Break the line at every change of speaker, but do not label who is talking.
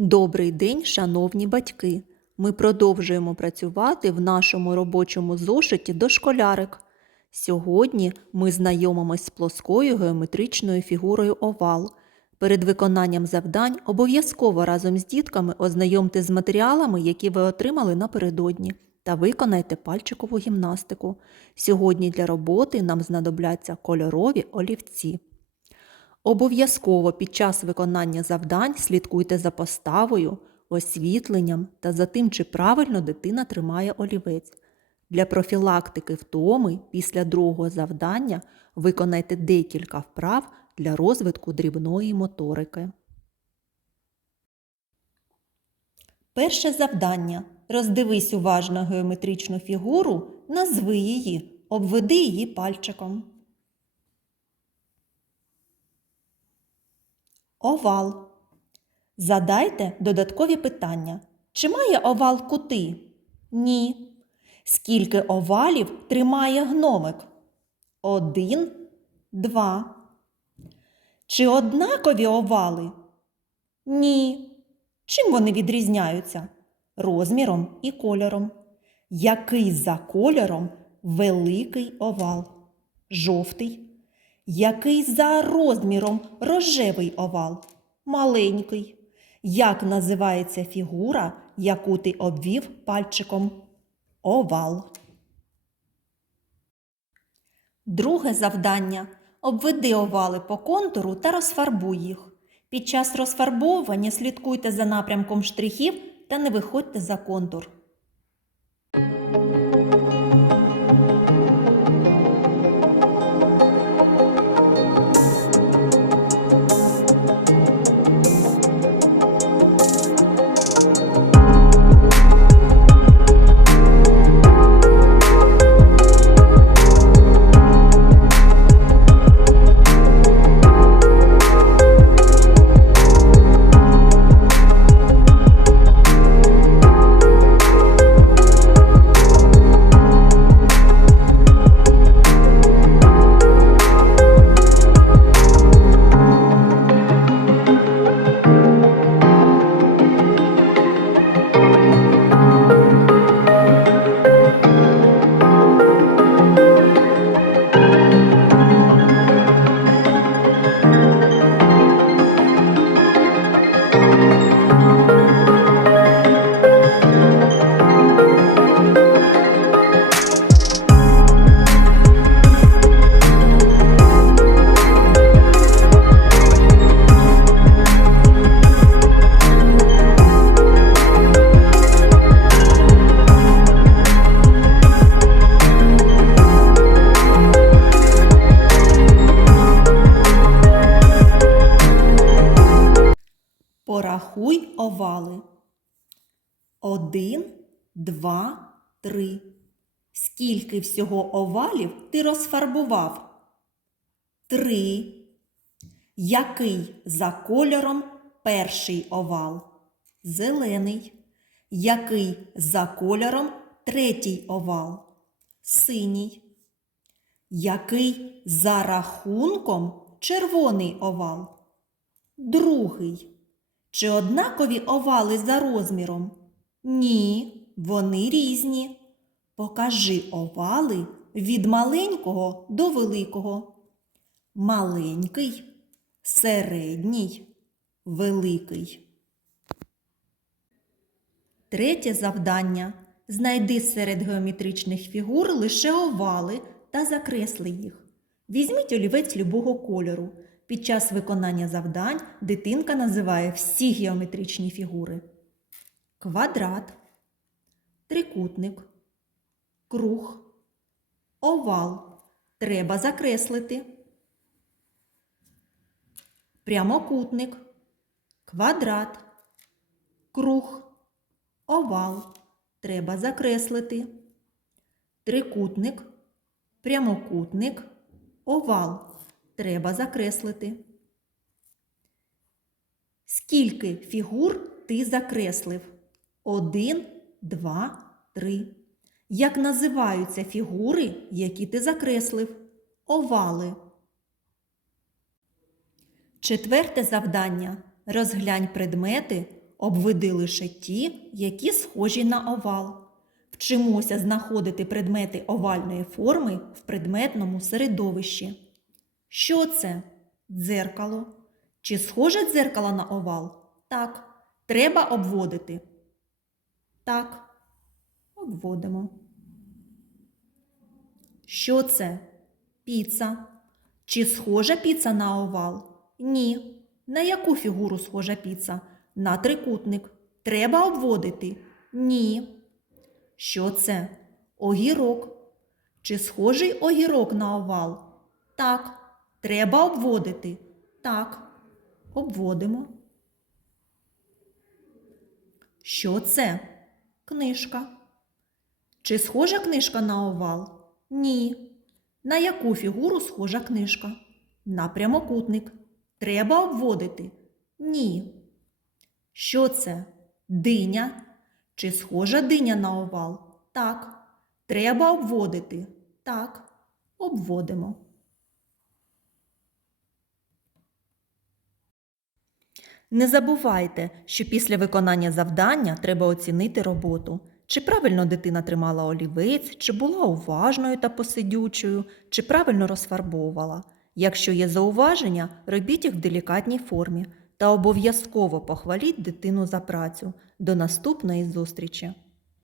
Добрий день, шановні батьки! Ми продовжуємо працювати в нашому робочому зошиті дошколярик. Сьогодні ми знайомимось з плоскою геометричною фігурою овал. Перед виконанням завдань обов'язково разом з дітками ознайомте з матеріалами, які ви отримали напередодні, та виконайте пальчикову гімнастику. Сьогодні для роботи нам знадобляться кольорові олівці. Обов'язково під час виконання завдань слідкуйте за поставою, освітленням та за тим, чи правильно дитина тримає олівець. Для профілактики втоми після другого завдання виконайте декілька вправ для розвитку дрібної моторики. Перше завдання. Роздивись уважно геометричну фігуру, назви її, обведи її пальчиком. Овал. Задайте додаткові питання. Чи має овал кути? Ні. Скільки овалів тримає гномик? Один, два. Чи однакові овали? Ні. Чим вони відрізняються? Розміром і кольором. Який за кольором великий овал? Жовтий. Який за розміром рожевий овал? Маленький. Як називається фігура, яку ти обвів пальчиком? Овал. Друге завдання. Обведи овали по контуру та розфарбуй їх. Під час розфарбовування слідкуйте за напрямком штрихів та не виходьте за контур. Один, два, три. Скільки всього овалів ти розфарбував? Три. Який за кольором перший овал? Зелений. Який за кольором третій овал? Синій. Який за рахунком червоний овал? Другий. Чи однакові овали за розміром? Ні, вони різні. Покажи овали від маленького до великого. Маленький, середній, великий. Третє завдання. Знайди серед геометричних фігур лише овали та закресли їх. Візьміть олівець любого кольору. Під час виконання завдань дитинка називає всі геометричні фігури: квадрат, трикутник, круг, овал. Треба закреслити. Прямокутник, квадрат, круг, овал. Треба закреслити. Трикутник, прямокутник, овал треба закреслити. Скільки фігур ти закреслив? Один, два, три. Як називаються фігури, які ти закреслив? Овали. Четверте завдання. Розглянь предмети, Обведи лише ті, які схожі на овал. Вчимося знаходити предмети овальної форми в предметному середовищі. Що це? Дзеркало. Чи схоже дзеркало на овал? Так. Треба обводити. Так. Обводимо. Що це? Піца. Чи схожа піца на овал? Ні. На яку фігуру схожа піца? На трикутник. Треба обводити? Ні. Що це? Огірок. Чи схожий огірок на овал? Так. Треба обводити? Так. Обводимо. Що це? Книжка. Чи схожа книжка на овал? Ні. На яку фігуру схожа книжка? На прямокутник. Треба обводити? Ні. Що це? Диня. Чи схожа диня на овал? Так. Треба обводити? Так. Обводимо. Не забувайте, що після виконання завдання треба оцінити роботу. Чи правильно дитина тримала олівець, чи була уважною та посидючою, чи правильно розфарбовувала. Якщо є зауваження, робіть їх в делікатній формі та обов'язково похваліть дитину за працю. До наступної зустрічі!